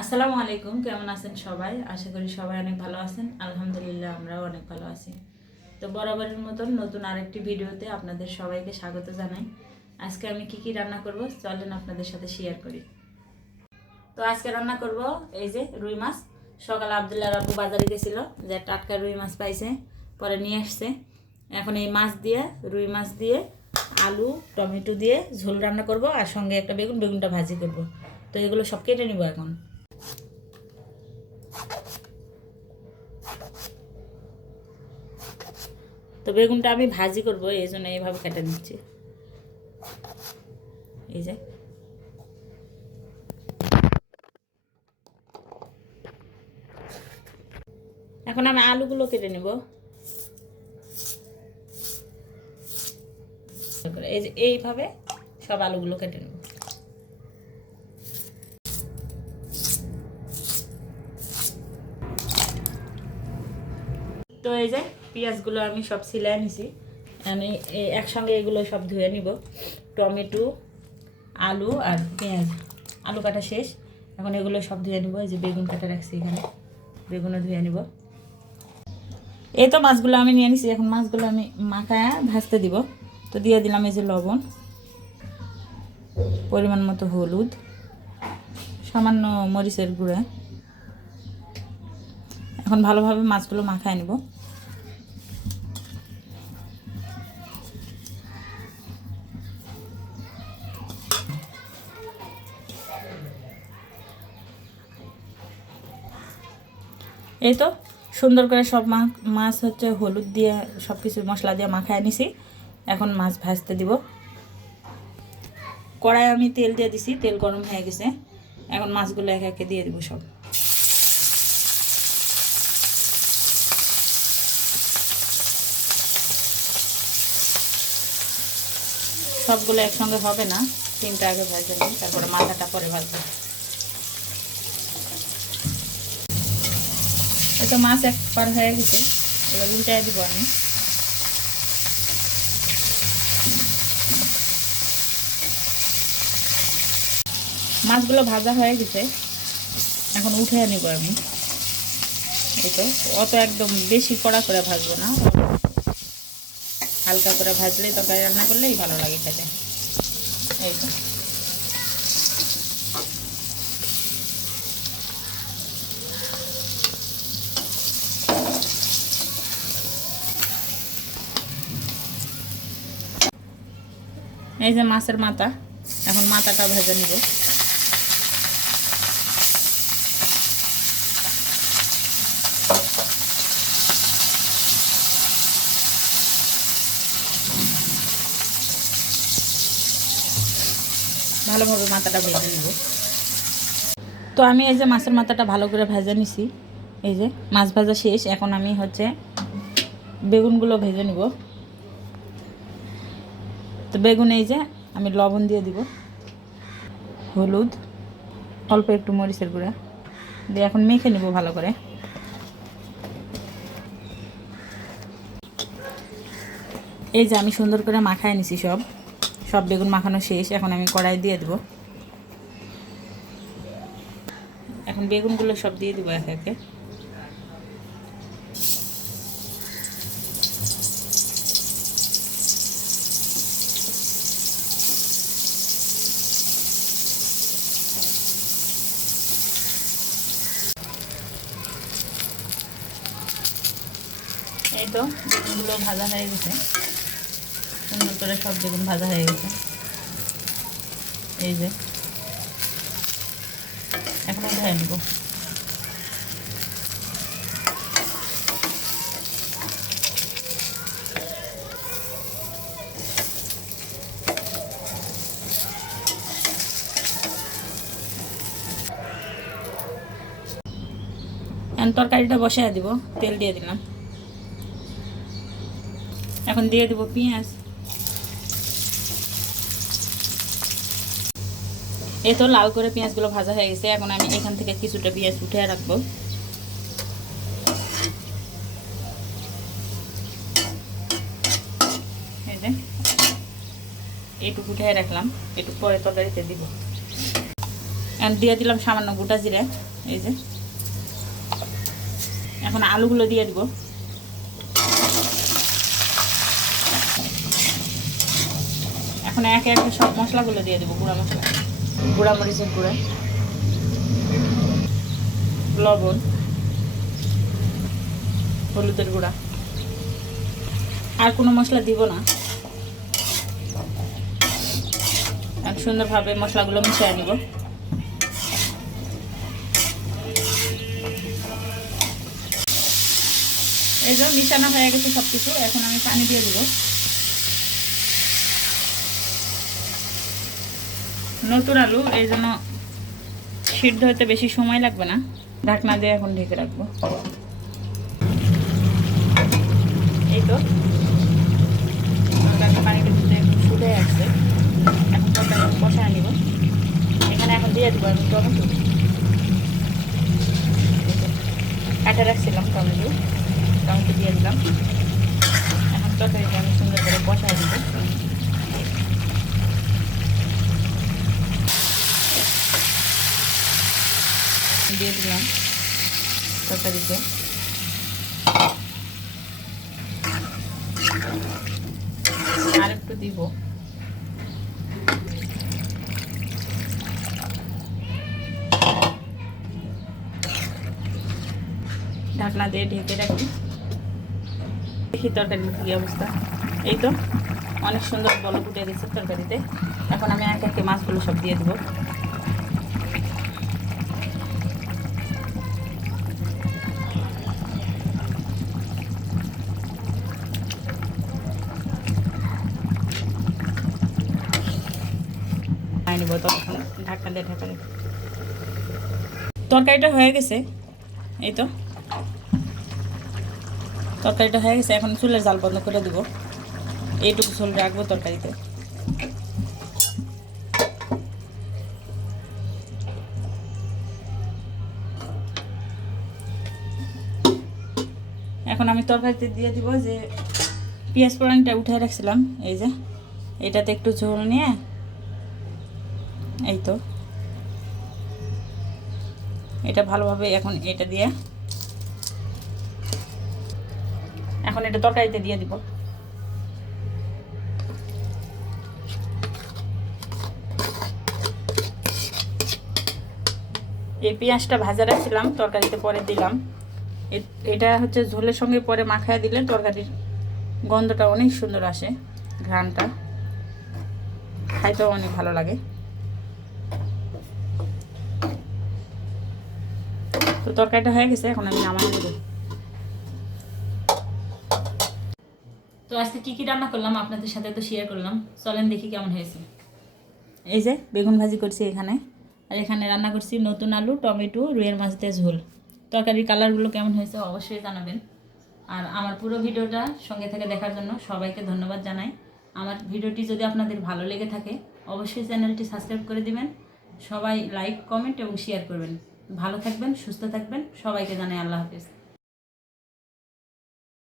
আসসালামু আলাইকুম, কেমন আছেন সবাই? আশা করি সবাই অনেক ভালো আছেন। আলহামদুলিল্লাহ, আমরাও অনেক ভালো আছি। তো বরাবরের মতন নতুন আরেকটি ভিডিওতে আপনাদের সবাইকে স্বাগত জানাই। আজকে আমি কি রান্না করব চলেন আপনাদের সাথে শেয়ার করি। তো আজকে রান্না করব এই যে রুই মাছ। সকালে আব্দুল্লাহ রাব্বু বাজারে গেছিল, যে টাটকা রুই মাছ পাইছে, পরে নিয়ে আসছে। এখন এই মাছ দিয়ে, রুই মাছ দিয়ে আলু টমেটো দিয়ে ঝোল রান্না করব, আর সঙ্গে একটা বেগুনটা ভাজি করব। তো এগুলো সব কেটে নিব এখন। তো বেগুনটা আমি ভাজি করব, এই জন্য এইভাবে কেটে নিচ্ছি। এই যে এখন আমি আলুগুলো কেটে নেব। এই যে এইভাবে সব আলুগুলো কেটে নেব। তো এই যে পেঁয়াজগুলো আমি সব সিলাই নিছি। আমি একসঙ্গে এগুলো সব ধুয়ে নিব। টমেটো, আলু আর পেঁয়াজ, আলু কাটা শেষ। এখন এগুলো সব ধুয়ে নিব। এই যে বেগুন কাটা রাখছি, এখানে বেগুনও ধুয়ে নিব। এই তো মাছগুলো আমি নিয়ে নিছি। এখন মাছগুলো আমি মাখায় ভাজতে দিব। তো দিয়ে দিলাম এই যে লবণ, পরিমাণ মতো হলুদ, সামান্য মরিচের গুঁড়া। এখন ভালোভাবে মাছগুলো মাখায় নেব। এই তো সুন্দর করে সব মাছ হচ্ছে হলুদ দিয়ে সব কিছু মশলা দিয়ে মাখায় নিছি। এখন মাছ ভাজতে দিব। কড়াই আমি তেল দিয়ে দিছি, তেল গরম হয়ে গেছে। এখন মাছগুলো একে একে দিয়ে দিব সব। সবগুলো একসঙ্গে হবে না, তিনটা আগে ভাজতে নিই, তারপরে মাথাটা পরে ভাজবো। এই তো মাছ এক পার হয়ে গেছে, এবার উল্টায় দিব আমি। মাছগুলো ভাজা হয়ে গেছে, এখন উঠে নিব আমি। এই তো অত একদম বেশি কড়া করে ভাজবো না, হালকা করে ভাজলেই তরকারি রান্না করলেই ভালো লাগে খেতে। এই তো এই যে মাছের মাথা, এখন মাথাটা ভেজে নিব। ভালোভাবে মাথাটা ভেজে নিব। তো আমি এই যে মাছের মাথাটা ভালো করে ভেজে নিছি। এই যে মাছ ভাজা শেষ। এখন আমি হচ্ছে বেগুনগুলো ভেজে নিব। তো বেগুন এই যে আমি লবণ দিয়ে দিব, হলুদ, অল্প একটু মরিচের গুঁড়া দিয়ে এখন মেখে নিব ভালো করে। এই যে আমি সুন্দর করে মাখায় নিছি সব। সব বেগুন মাখানো শেষ। এখন আমি কড়াই দিয়ে দেব। এখন বেগুনগুলো সব দিয়ে দেবো একে একে। এই তো বেগুনগুলো ভাজা হয়ে গেছে, সুন্দর করে সব বেগুন ভাজা হয়ে গেছে। এই যে এখন উঠায় নেব। এখন তরকারিটা বসায় দিব, তেল দিয়ে দিলাম। এখন দিয়ে দিব পেঁয়াজ। এই তো লাল করে পেঁয়াজগুলো ভাজা হয়ে গেছে। এখন আমি এখান থেকে কিছুটা পেঁয়াজ উঠে রাখবো। এই যে এইটুকু উঠে রাখলাম, একটু পরে তরকারিতে দিব। দিয়ে দিলাম সামান্য গোটা জিরা। এই যে এখন আলুগুলো দিয়ে দিব। এখন একে একে সব মশলাগুলো দিয়ে দেবো। গুঁড়া মশলা, গুঁড়া মরিচের গুঁড়া, লবণ, হলুদের গুঁড়া, আর কোনো মশলা দিব না। আর সুন্দরভাবে মশলাগুলো মিশিয়ে নিব। এই যে মিশানো হয়ে গেছে সব কিছু। এখন আমি পানি দিয়ে দেবো। নতুন আলু, এই জন্য সিদ্ধ হতে বেশি সময় লাগবে না। ঢাকনা দিয়ে এখন ঢেকে রাখবো। এই তো পানিটা দিতে একটু ফুটে আসছে। এখন তরকারি বসায় নিব। এখানে এখন দিয়ে দেবো আমি টমেটো। কাটে রাখছিলাম টমেটো দিয়ে দিলাম। এখন তরকারিটা আমি সুন্দর করে বসায় দিব। দিয়ে দিলাম তরকারিতে। আর একটু দিব। ঢাকনা দিয়ে ঢেকে রাখি। দেখি তরকারির কী অবস্থা। এই তো অনেক সুন্দর বলক উঠে গেছে তরকারিতে। এখন আমি এক একে মাছগুলো সব দিয়ে দেবো। নিব তখন ঢাকনা দিয়ে ঢাকা। তরকারিটা হয়ে গেছে। এই তো তরকারিটা হয়ে গেছে। এখন চুলের জাল বন্ধ করে দেবো। এইটুকু ঝোল রাখবো তরকারিতে। এখন আমি তরকারিতে দিয়ে দিব যে পেঁয়াজ ফোড়নটা উঠে রাখছিলাম। এই যে এটাতে একটু ঝোল নিয়ে, এই তো এটা ভালোভাবে এখন এটা দিয়ে এখন এটা তরকারিতে দিয়ে দিব। এই পেঁয়াজটা ভাজা রাখছিলাম, তরকারিতে পরে দিলাম। এটা হচ্ছে ঝোলের সঙ্গে পরে মাখায় দিলে তরকারির গন্ধটা অনেক সুন্দর আসে, ঘ্রাণটা খাইতেও অনেক ভালো লাগে। তো তরকারিটা হয়ে গেছে, এখন আমি নামাই নেব। তো আজকে কী কী রান্না করলাম আপনাদের সাথে তো শেয়ার করলাম। চলেন দেখি কেমন হয়েছে। এই যে বেগুন ভাজি করছি এখানে, আর এখানে রান্না করছি নতুন আলু, টমেটো, রুইয়ের মাছ দিয়ে ঝোল। তরকারির কালারগুলো কেমন হয়েছে অবশ্যই জানাবেন। আর আমার পুরো ভিডিওটা সঙ্গে থেকে দেখার জন্য সবাইকে ধন্যবাদ জানাই। আমার ভিডিওটি যদি আপনাদের ভালো লেগে থাকে অবশ্যই চ্যানেলটি সাবস্ক্রাইব করে দিবেন। সবাই লাইক, কমেন্ট এবং শেয়ার করবেন। ভালো থাকবেন, সুস্থ থাকবেন। সবাইকে জানাই আল্লাহ হাফেজ।